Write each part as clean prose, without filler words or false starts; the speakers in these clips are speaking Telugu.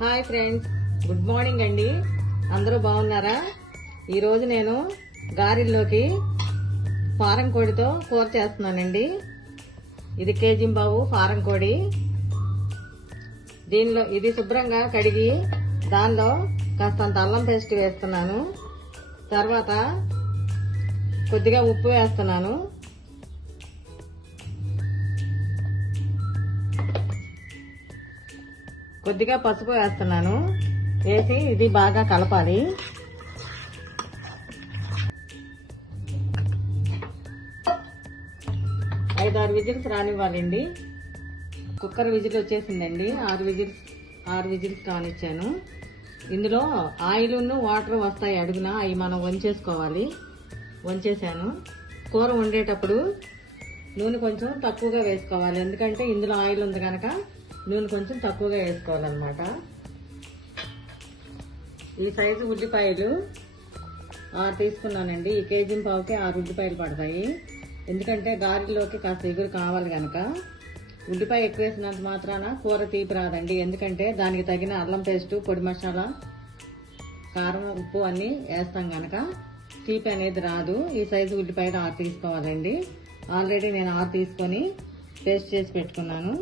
హాయ్ ఫ్రెండ్స్, గుడ్ మార్నింగ్ అండి. అందరూ బాగున్నారా? ఈరోజు నేను గారెల్లోకి ఫారం కోడితో కూర చేస్తున్నానండి. ఇది కేజీంబావు ఫారం కోడి. దీనిలో ఇది శుభ్రంగా కడిగి దానిలో కాస్తంత అల్లం పేస్ట్ వేస్తున్నాను. తర్వాత కొద్దిగా ఉప్పు వేస్తున్నాను. కొద్దిగా పసుపు వేస్తున్నాను. వేసి ఇది బాగా కలపాలి. ఐదు 6 విజిల్స్ రానివ్వాలండి. కుక్కర్ విజిల్ వచ్చేసిందండి. 6 విజిల్స్ కానిచ్చాను. ఇందులో ఆయిల్ వాటర్ వస్తాయి అడుగున, అవి మనం వంచేసుకోవాలి. వంచేసాను. కూర వండేటప్పుడు నూనె కొంచెం తక్కువగా వేసుకోవాలి, ఎందుకంటే ఇందులో ఆయిల్ ఉంది కనుక నూనె కొంచెం తక్కువగా వేసుకోవాలన్నమాట. ఈ సైజు ఉల్లిపాయలు 6 తీసుకున్నానండి. ఈ కేజీంబావుకి 6 ఉల్లిపాయలు పడతాయి. ఎందుకంటే గారెల్లోకి కాస్త ఎగురు కావాలి కనుక. ఉల్లిపాయ ఎక్కువ వేసినంత మాత్రాన కూర తీపి రాదండి. ఎందుకంటే దానికి తగిన అల్లం పేస్టు, పొడి మసాలా, కారం, ఉప్పు అన్నీ వేస్తాం కనుక తీపి అనేది రాదు. ఈ సైజు ఉల్లిపాయలు 6 తీసుకోవాలండి. ఆల్రెడీ నేను 6 తీసుకొని పేస్ట్ చేసి పెట్టుకున్నాను.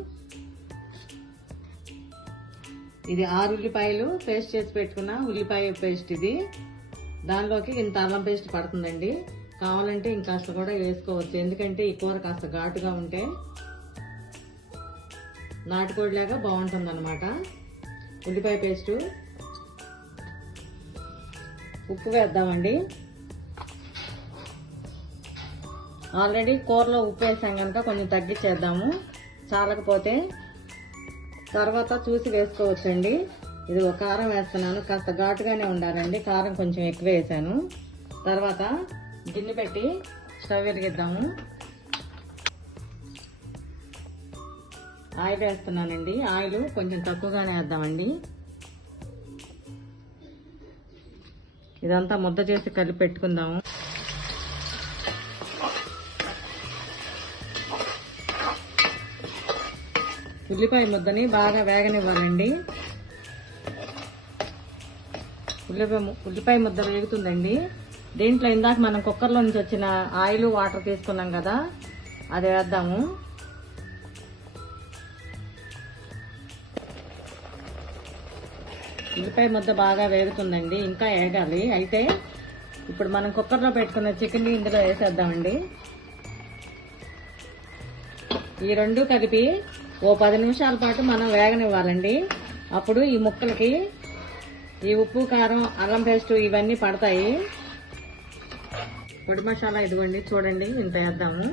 ఇది 6 ఉల్లిపాయలు పేస్ట్ చేసి పెట్టుకున్న ఉల్లిపాయ పేస్ట్. ఇది దానిలోకి ఇంత అల్లం పేస్ట్ పడుతుందండి. కావాలంటే ఇంకాస్త కూడా వేసుకోవచ్చు, ఎందుకంటే ఈ కూర కాస్త ఘాటుగా ఉంటే నాటుకోడిలాగా బాగుంటుంది అన్నమాట. ఉల్లిపాయ పేస్టు, ఉప్పు వేద్దామండి. ఆల్రెడీ కూరలో ఉప్పు వేసాం కనుక కొంచెం తగ్గించేద్దాము. చాలకపోతే తర్వాత చూసి వేసుకోవచ్చండి. ఇది ఒక కారం వేస్తున్నాను. కాస్త ఘాటుగానే ఉండాలండి. కారం కొంచెం ఎక్కువ వేసాను. తర్వాత గిన్నె పెట్టి స్టవ్ వెలిగిద్దాము. ఆయిల్ వేస్తున్నానండి. ఆయిల్ కొంచెం తక్కువగానే వేద్దామండి. ఇదంతా ముద్ద చేసి కలిపి పెట్టుకుందాము. ఉల్లిపాయ ముద్దని బాగా వేగనివ్వాలండి. ఉల్లిపాయ ముద్ద వేగుతుందండి. దీంట్లో ఇందాక మనం కుక్కర్లో నుంచి వచ్చిన ఆయిల్, వాటర్ తీసుకున్నాం కదా, అది వేద్దాము. ఉల్లిపాయ ముద్ద బాగా వేగుతుందండి. ఇంకా వేగాలి. అయితే ఇప్పుడు మనం కుక్కర్లో పెట్టుకున్న చికెన్ ఇందులో వేసేద్దామండి. ఈ రెండు కలిపి ఓ 10 నిమిషాల పాటు మనం వేగనివ్వాలండి. అప్పుడు ఈ ముక్కలకి ఈ ఉప్పు, కారం, అల్లం పేస్ట్ ఇవన్నీ పడతాయి. పొడి మసాలా ఇదిగోండి, చూడండి ఇంత వేద్దాము.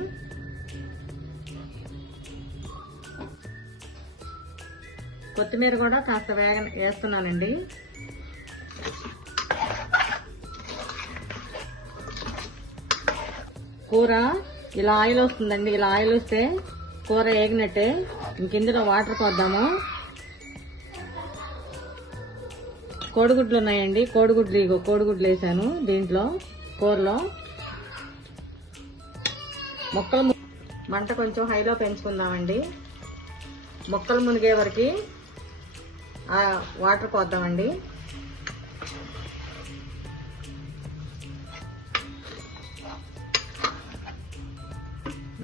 కొత్తిమీర కూడా కాస్త వేస్తున్నానండి. కూర ఇలా ఆయిల్ వస్తుందండి. ఇలా ఆయిల్ వస్తే కూర వేగినట్టే. ఇందులో వాటర్ పోద్దాము. కోడిగుడ్లు ఉన్నాయండి. కోడిగుడ్లు వేసాను దీంట్లో కూరలో. ముక్కలు మంట కొంచెం హైలో పెంచుకుందామండి. ముక్కలు మునిగే వరకు వాటర్ పోద్దామండి.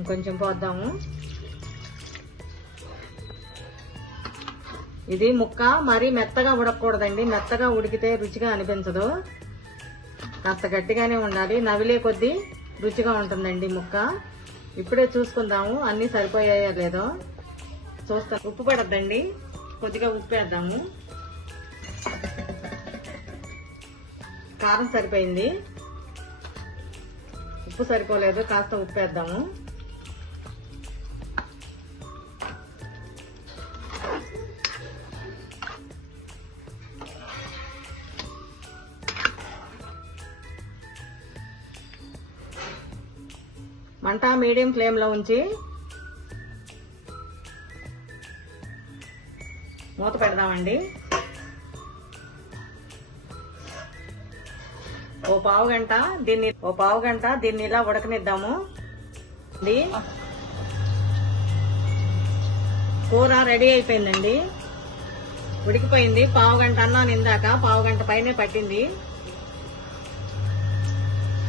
ఇంకొంచెం పోద్దాము. ఇది ముక్క మరీ మెత్తగా ఉడకకూడదండి. మెత్తగా ఉడికితే రుచిగా అనిపించదు. కాస్త గట్టిగానే ఉండాలి. నవిలే కొద్దీ రుచిగా ఉంటుందండి ముక్క. ఇప్పుడే చూసుకుందాము అన్నీ సరిపోయాయో లేదో చూస్తాం. ఉప్పు పడద్దండి. కొద్దిగా ఉప్పు వేద్దాము. కారం సరిపోయింది. ఉప్పు సరిపోలేదు, కాస్త ఉప్పు వేద్దాము. మంట మీడియం ఫ్లేమ్ లో ఉంచి మూత పెడదామండి. ఓ పావు గంట దీన్ని ఇలా ఉడకనిద్దాము. కూర రెడీ అయిపోయిందండి. ఉడికిపోయింది. పావు గంట అన్నాను ఇందాక, పావు గంట పైనే పట్టింది.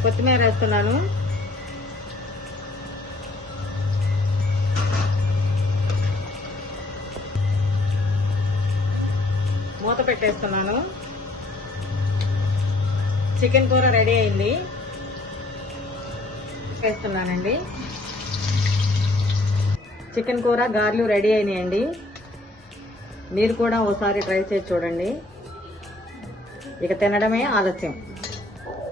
కొత్తిమీర వేస్తున్నాను. మూత పెట్టేస్తున్నాను. చికెన్ కూర రెడీ అయింది. వేస్తున్నానండి. చికెన్ కూర గారెలు రెడీ అయినాయండి. మీరు కూడా ఓసారి ట్రై చేసి చూడండి. ఇక తినడమే ఆలస్యం.